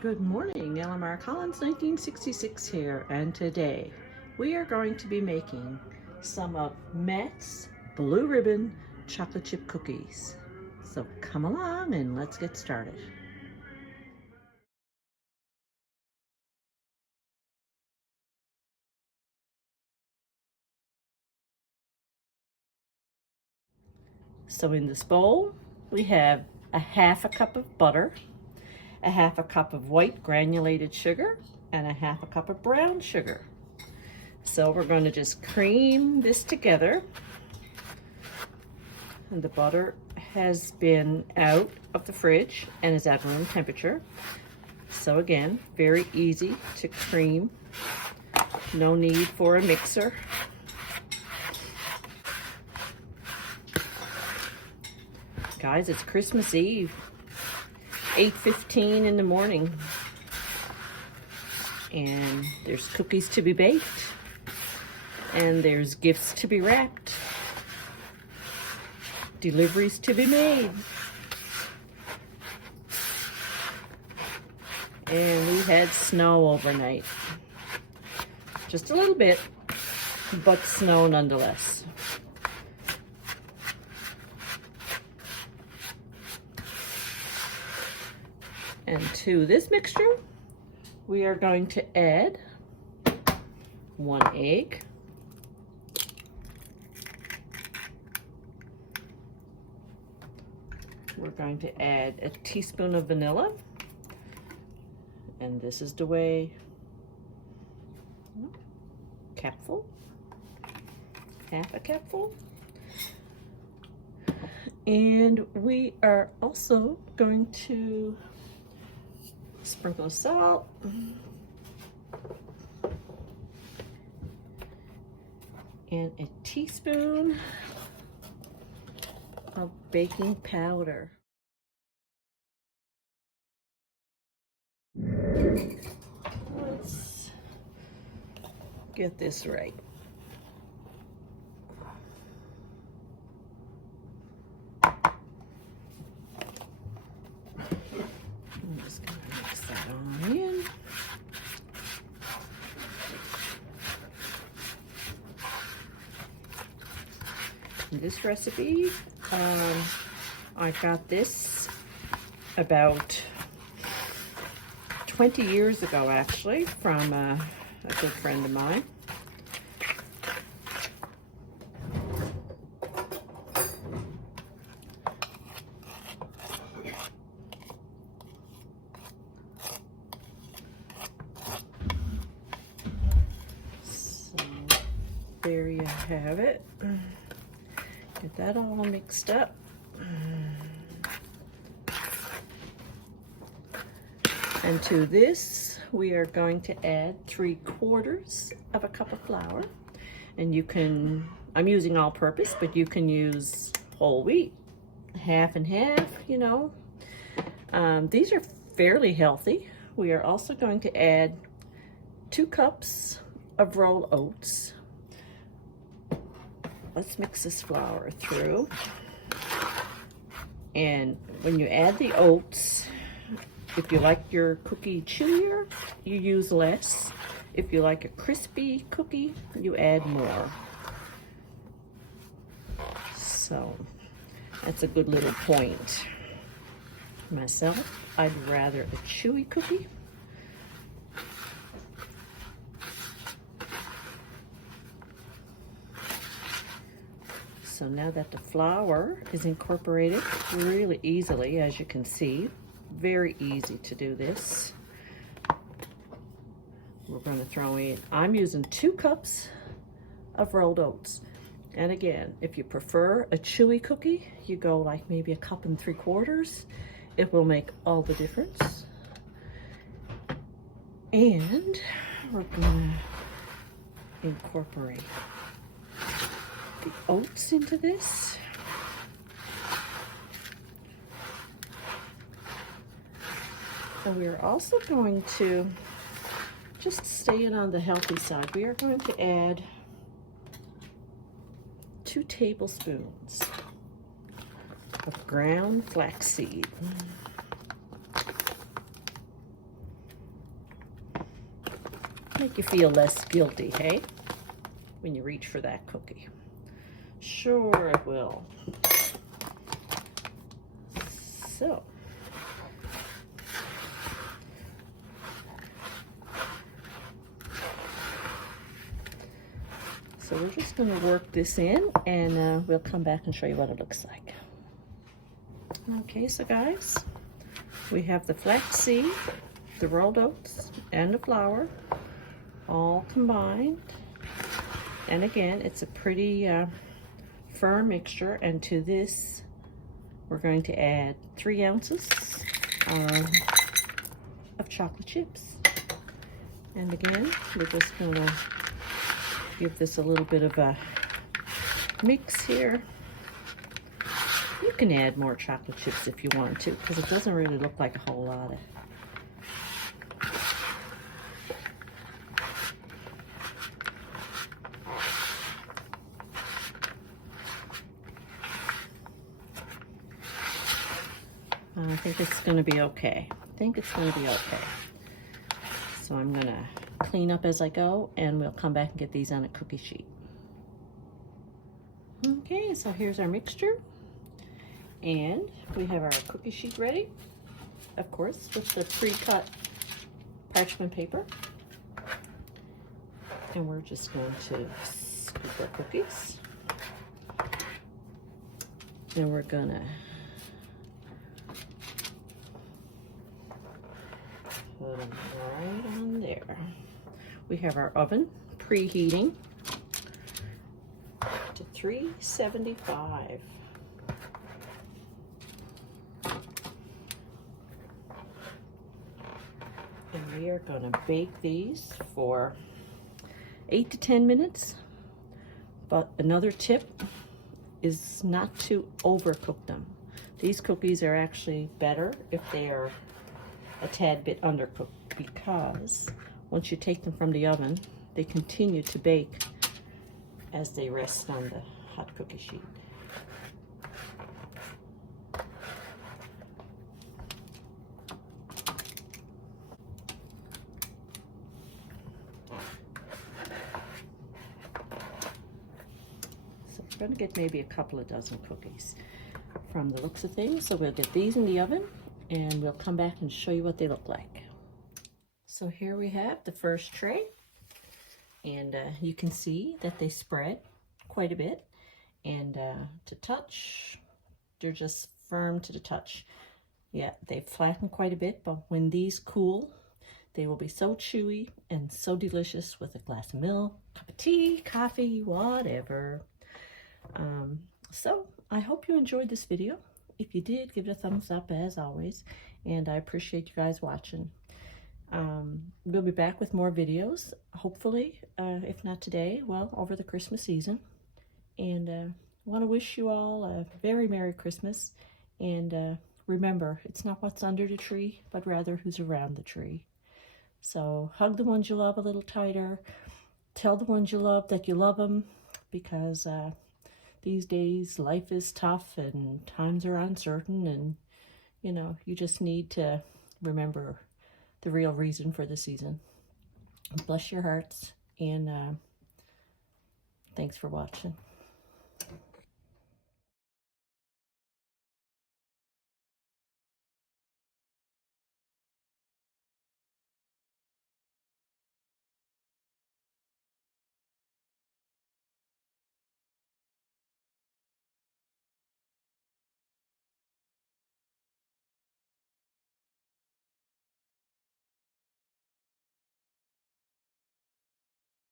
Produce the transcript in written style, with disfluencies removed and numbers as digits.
Good morning, Elmar Collins 1966 here, and today we are going to be making some of Matt's Blue Ribbon chocolate chip cookies. So come along and let's get started. So in this bowl we have a half a cup of butter, a half a cup of white granulated sugar, and a half a cup of brown sugar. So we're going to just cream this together. And the butter has been out of the fridge and is at room temperature. So again, very easy to cream. No need for a mixer. Guys, it's Christmas Eve, 8:15 in the morning. And there's cookies to be baked. And there's gifts to be wrapped. Deliveries to be made. And we had snow overnight. Just a little bit, but snow nonetheless. And to this mixture, we are going to add 1 egg, we're going to add a teaspoon of vanilla, and this is the way, capful, half a capful. And we are also going to sprinkle of salt, and a teaspoon of baking powder. Let's get this right. I'm just going to mix that on in. This recipe, I got this about 20 years ago, actually, from a good friend of mine. So there you have it. Get that all mixed up. And to this, we are going to add 3/4 of a cup of flour. And you can, I'm using all purpose, but you can use whole wheat, half and half, you know. These are fairly healthy. We are also going to add 2 cups of rolled oats. Let's mix this flour through. And when you add the oats, if you like your cookie chewier, you use less. If you like a crispy cookie, you add more. So that's a good little point. Myself, I'd rather a chewy cookie. So now that the flour is incorporated really easily, as you can see, very easy to do this. We're going to throw in, I'm using 2 cups of rolled oats. And again, if you prefer a chewy cookie, you go like maybe 1 3/4 cups. It will make all the difference. And we're going to incorporate the oats into this. And we are also going to, just staying on the healthy side, we are going to add 2 tablespoons of ground flaxseed. Make you feel less guilty, hey? When you reach for that cookie. Sure it will. So. So we're just going to work this in, and we'll come back and show you what it looks like. Okay, so guys, we have the flaxseed, the rolled oats, and the flour all combined. And again, it's a pretty firm mixture, and to this we're going to add 3 ounces of chocolate chips. And again, we're just going to give this a little bit of a mix here. You can add more chocolate chips if you want to, because it doesn't really look like a whole lot of. I think it's going to be okay. I think it's going to be okay. So I'm going to clean up as I go, and we'll come back and get these on a cookie sheet. Okay, so here's our mixture, and we have our cookie sheet ready, of course, with the pre-cut parchment paper. And we're just going to scoop our cookies, and we're gonna put them right on there. We have our oven preheating to 375. And we are going to bake these for 8 to 10 minutes. But another tip is not to overcook them. These cookies are actually better if they are a tad bit undercooked, because once you take them from the oven, they continue to bake as they rest on the hot cookie sheet. So we're going to get maybe a couple of dozen cookies from the looks of things. So we'll get these in the oven, and we'll come back and show you what they look like. So here we have the first tray, and you can see that they spread quite a bit, and to touch, they're just firm to the touch. Yeah, they flatten quite a bit, but when these cool, they will be so chewy and so delicious with a glass of milk, cup of tea, coffee, whatever. So I hope you enjoyed this video. If you did, give it a thumbs up as always, and I appreciate you guys watching. We'll be back with more videos, hopefully, if not today, well, over the Christmas season. And want to wish you all a very Merry Christmas. And remember, it's not what's under the tree, but rather who's around the tree. So hug the ones you love a little tighter. Tell the ones you love that you love them, because these days life is tough and times are uncertain, and you know, you just need to remember the real reason for the season. Bless your hearts, and thanks for watching.